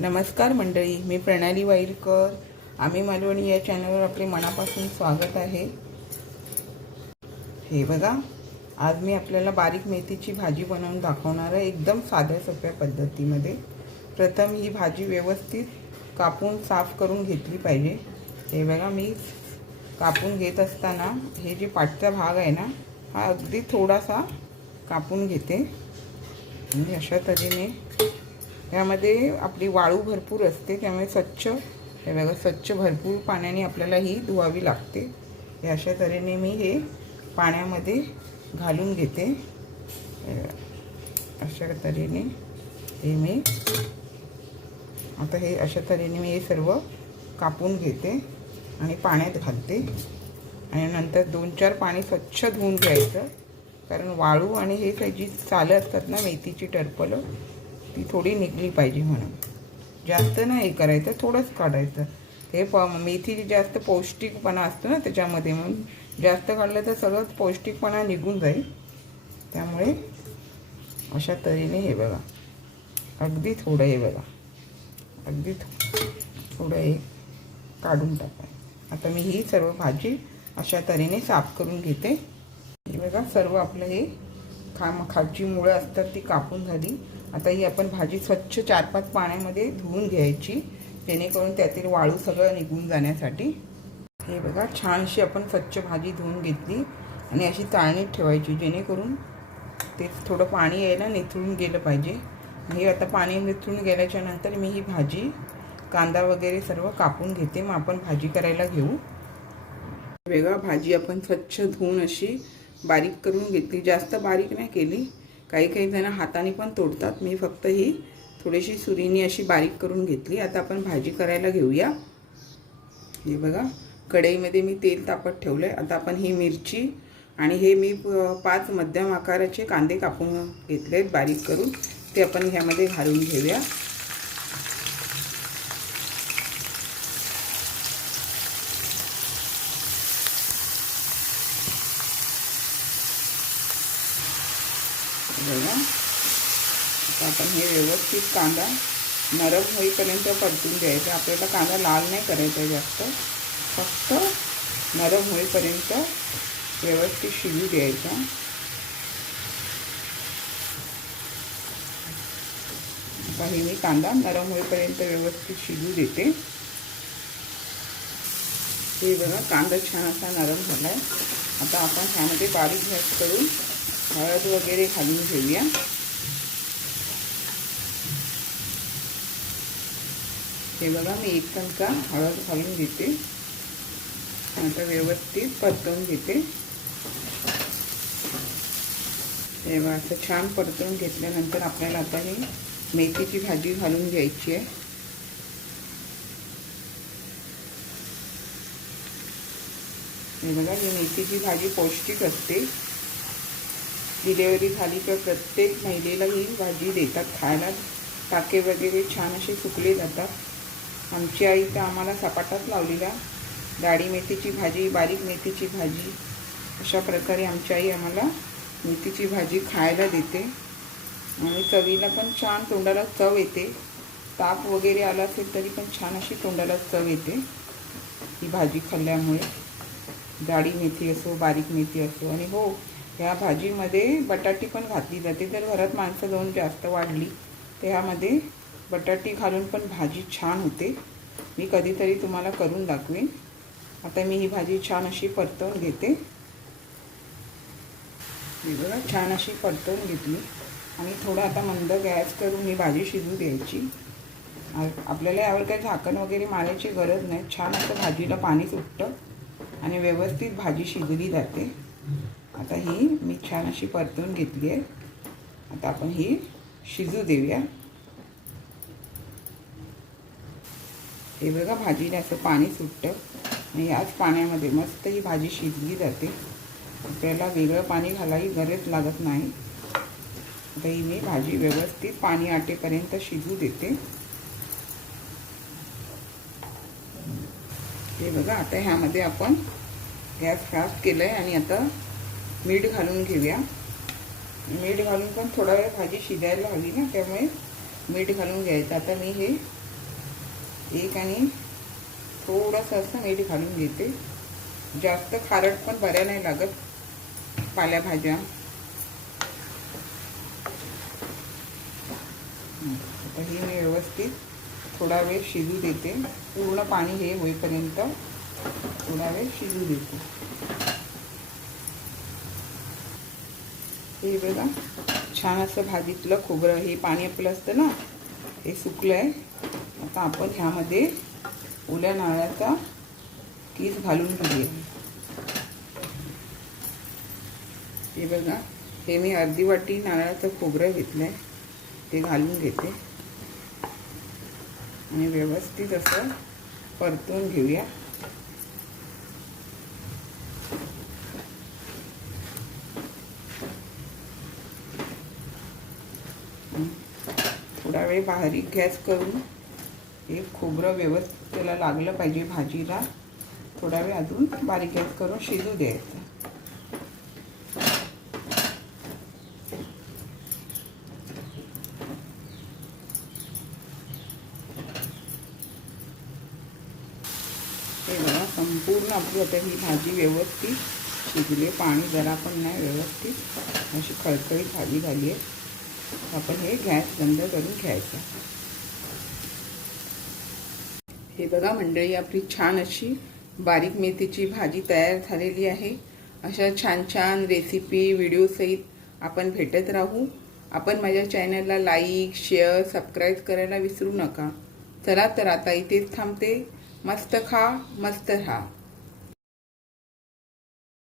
नमस्कार मंडळी मी प्रणाली वाईरकर. आम्ही मालवणी या चॅनलवर आपले मनापासून स्वागत आहे. हे बघा आज मी आपल्याला बारीक मेथीची भाजी बनवून दाखवणार आहे एकदम साध्या सोप्या पद्धतीमध्ये. प्रथम ही भाजी व्यवस्थित कापून साफ करून घेतली पाहिजे. हे बघा मी कापून घेत असताना हे जे पाठचा भाग आहे ना हा अगदी थोडासा कापून घेते. आणि अशा तऱ्हेने यामध्ये आपली वाळू भरपूर असते त्यामुळे स्वच्छ हे बघा स्वच्छ भरपूर पाण्याने आपल्याला ही धुवावी लागते. हे अशा तऱ्हेने मी हे पाण्यामध्ये घालून घेते. अशा तऱ्हेने हे मी आता हे अशा तऱ्हेने मी हे सर्व कापून घेते आणि पाण्यात घालते. आणि नंतर दोन चार पाणी स्वच्छ धुवून घ्यायचं. कारण वाळू आणि हे काही जी सालं असतात ना मेथीची टरपलं ती थोडी निघली पाहिजे म्हणून. जास्त नाही करायचं थोडंच काढायचं. हे प मेथीची जास्त पौष्टिकपणा असतो ना त्याच्यामध्ये म्हणून जास्त काढलं तर सगळंच पौष्टिकपणा निघून जाईल. त्यामुळे अशा तऱ्हेने हे बघा. अगदी थोडं हे बघा. अगदी थोडं हे काढून टाका. आता मी ही सर्व भाजी अशा तऱ्हेने साफ करून घेते. हे बघा सर्व आपलं हे खा खालची मुळं असतात ती कापून झाली. आता ही आपण भाजी स्वच्छ चार पाच पाण्यामध्ये धुवून घ्यायची जेणेकरून त्यातील वाळू सगळं निघून जाण्यासाठी. हे बघा छानशी आपण स्वच्छ भाजी धुवून घेतली आणि अशी चाळणीत ठेवायची जेणेकरून ते थोडं पाणी यायला निथळून गेलं पाहिजे. हे आता पाणी निथळून गेल्याच्यानंतर मी ही भाजी कांदा वगैरे सर्व कापून घेते. मग आपण भाजी करायला घेऊ. वेगळा भाजी आपण स्वच्छ धुवून अशी बारीक करून घेतली. जास्त बारीक नाही केली. काही काही जण हाताने पण तोडतात. मी फक्त ही थोडीशी सुरीने अशी बारीक करून घेतली. आता आपण भाजी करायला घेऊया. हे बघा कढईमध्ये मी तेल तापत ठेवलं आहे आता आपण ही मिरची आणि हे मी प- पाच मध्यम आकाराचे कांदे कापून घेतले आहेत बारीक करून. ते आपण ह्यामध्ये घालून घेऊया. बघा आता आपण हे व्यवस्थित कांदा नरम होईपर्यंत परतून द्यायचा आपल्याला कांदा लाल नाही करायचा आहे जास्त. फक्त नरम होईपर्यंत व्यवस्थित शिजू द्यायचा. काही मी कांदा नरम होईपर्यंत व्यवस्थित शिजू देते. हे बघा कांदा छान असा नरम झाला आहे आता आपण ह्यामध्ये बारीक गॅस करून हळद वगैरे घालून घेऊया. हे बघा मी एक चमचा हळद घालून घेते. आता व्यवस्थित परतवून घेते. हे बघा असं छान परतवून घेतल्यानंतर आपल्याला आता ही मेथीची भाजी घालून घ्यायची आहे. हे बघा ही मेथीची भाजी पौष्टिक असते. डिलेवरी झाली तर प्रत्येक महिलेला ही भाजी देतात खायला. टाके वगैरे छान असे सुकले जातात. आमची आई तर आम्हाला सपाटाच लावलेला. डाळी मेथीची भाजी बारीक मेथीची भाजी. अशा प्रकारे आमची आई आम्हाला मेथीची भाजी खायला देते. आणि चवीला पण छान तोंडाला चव येते. ताप वगैरे आला असेल तरी पण छान अशी तोंडाला चव येते. ही भाजी खाल्ल्यामुळे. डाळी मेथी असो बारीक मेथी असो. आणि हो ह्या भाजीमध्ये बटाटी पण घातली जाते. जर घरात माणसं जाऊन जास्त वाढली तर ह्यामध्ये बटाटी घालून पण भाजी छान होते. मी कधीतरी तुम्हाला करून दाखवेन. आता मी ही भाजी छान अशी परतवून घेते. ही बघा छान अशी परतवून घेतली. आणि थोडं आता मंद गॅस करून ही भाजी शिजू द्यायची. आपल्याला यावर काही झाकण वगैरे मारायची गरज नाही. छान असं भाजीला पाणी सुटतं आणि व्यवस्थित भाजी शिजली जाते. आता ही मी छान अशी परतून घेतली आहे. आता आपण ही शिजू देऊया. हे बघा भाजीला असं पाणी सुटतं. आणि याच पाण्यामध्ये मस्त ही भाजी शिजली जाते. आपल्याला वेगळं पाणी घालायची गरज लागत नाही. आता ही मी भाजी व्यवस्थित पाणी आटेपर्यंत शिजू देते. हे बघा आता ह्यामध्ये आपण गॅस फास्ट केलं आहे आणि आता मीठ घालून घेऊया. मीठ घालून पण थोडा वेळ भाजी शिजायला हवी ना त्यामुळे मीठ घालून घ्यायचं. आता मी हे एक आणि थोडंसं असं मीठ घालून घेते. जास्त खारट पण बऱ्या नाही लागत पाल्याभाज्या आता हे मी व्यवस्थित थोडा वेळ शिजू देते. पूर्ण पाणी हे होईपर्यंत थोडा वेळ शिजू देते. हे बघा छान असं भाजीतलं खोबरं हे पाणी आपलं असतं ना हे सुकलं आहे आता आपण ह्यामध्ये ओल्या नारळाचा कीस घालून घेऊया हे बघा हे मी अर्धी वाटी नारळाचं खोबरं घेतलं आहे ते घालून घेते. आणि व्यवस्थित असं परतून घेऊया. त्यावेळी बारीक गॅस करून हे खोबरं व्यवस्थित त्याला लागलं पाहिजे भाजीला. थोडा वेळ अजून बारीक गॅस करून शिजू द्यायचं. हे बघा संपूर्ण आपली आता ही भाजी व्यवस्थित शिजली. पाणी जरा पण नाही व्यवस्थित. अशी खळखळी भाजी झाली आहे. आपण हे गॅस बंद करून घ्यायचं. हे बघा मंडळी आपली छान अशी बारीक मेथीची भाजी तयार झालेली आहे. अशा छान छान रेसिपी व्हिडिओसहित आपण भेटत राहू. आपण माझ्या चॅनलला लाईक शेअर सबस्क्राईब करायला विसरू नका. चला तर आता इथेच थांबते. मस्त खा मस्त राहा.